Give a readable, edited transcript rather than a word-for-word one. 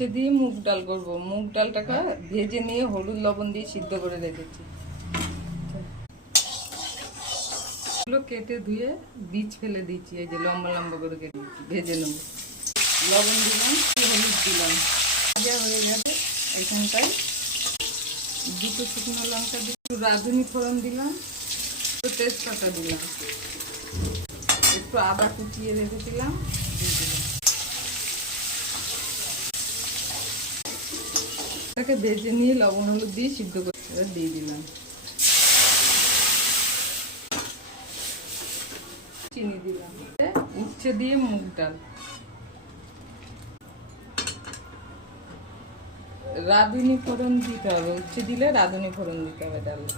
উচ্ছে দিয়ে মুগ ডাল করবো। মুগ ডালটাকে ভেজে নিয়ে হলুদ লবণ দিয়ে সিদ্ধ করে রেখেছি। এগুলো কেটে ধুয়ে বীজ ফেলে দিচ্ছি, এই যে লম্বা লম্বা করে কেটে দিচ্ছি, ভেজে নেব। লবণ দিলাম, হলুদ দিলাম, ভাজা হয়ে গেছে। এখানটায় দুটো শুকনো লঙ্কা দিয়ে একটু রাঁধুনি ফোড়ন দিলাম, একটু তেজপাতা দিলাম, একটু আদা কুচিয়ে রেখেছিলাম দিয়ে দিলাম। তাকে ভেজে নিয়ে লবণ হলুদ দিয়ে সিদ্ধ করে দিয়ে দিলাম। চিনি দিলাম। উচ্ছে দিয়ে মুগ ডাল, রাঁধুনি ফোড়ন দিতে হবে। উচ্ছে দিলে রাঁধুনি ফোড়ন দিতে হবে ডালে।